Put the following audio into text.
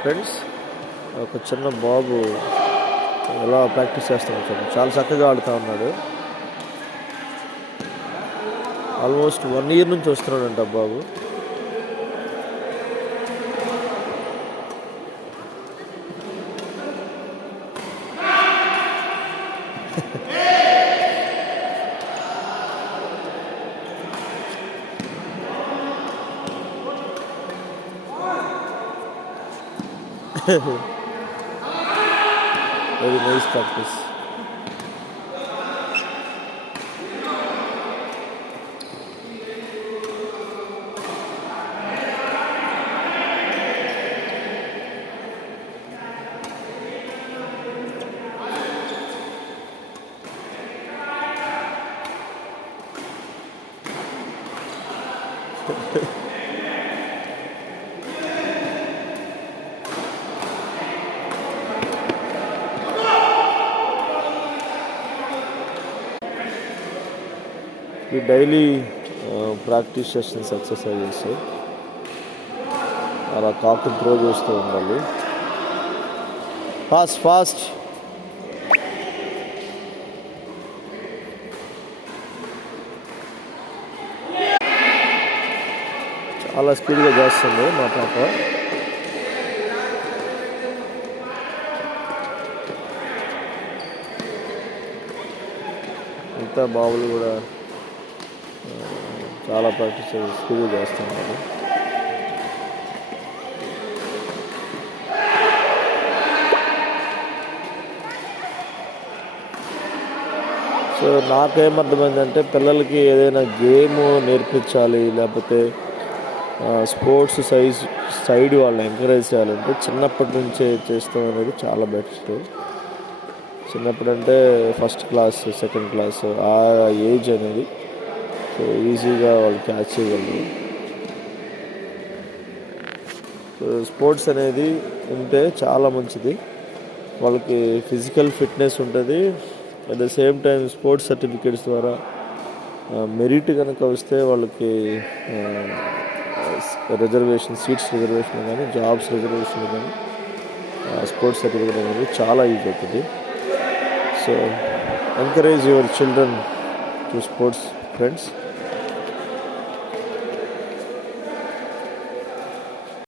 ఫ్రెండ్స్, ఒక చిన్న బాబు ఎలా ప్రాక్టీస్ చేస్తున్నాడు చూడండి. చాలా చక్కగా ఆడుతూ ఉన్నాడు. ఆల్మోస్ట్ 1 year నుంచి వస్తున్నాడంట బాబు. Very nice practice. ఈ డైలీ ప్రాక్టీస్ సెషన్స్, ఎక్సర్సైజెస్ అలా కాకుని త్రో చేస్తూ ఉండాలి. ఫాస్ట్ చాలా స్పీడ్గా చేస్తుంది మా పాప. మిగతా బాబులు కూడా చాలా ప్రాక్టీస్ స్పీడ్గా చేస్తున్నారు. సో నాకేమర్థమైందంటే, పిల్లలకి ఏదైనా గేమ్ నేర్పించాలి, లేకపోతే స్పోర్ట్స్ సైడ్ వాళ్ళని ఎంకరేజ్ చేయాలంటే చిన్నప్పటి నుంచే చేస్తాం అనేది చాలా బెస్ట్. చిన్నప్పుడంటే ఫస్ట్ క్లాస్, సెకండ్ క్లాస్ ఆ ఏజ్ అనేది సో ఈజీగా వాళ్ళు క్యాచ్ చేయగలరు. సో స్పోర్ట్స్ అనేది ఉంటే చాలా మంచిది. వాళ్ళకి ఫిజికల్ ఫిట్నెస్ ఉంటుంది. At the same time sports certificates ద్వారా మెరిట్ కనుక వస్తే వాళ్ళకి సీట్స్ రిజర్వేషన్ కానీ, జాబ్స్ రిజర్వేషన్ కానీ స్పోర్ట్స్ సర్టిఫికేట్ అనేది చాలా యూజ్ అవుతుంది. So encourage your children to sports friends.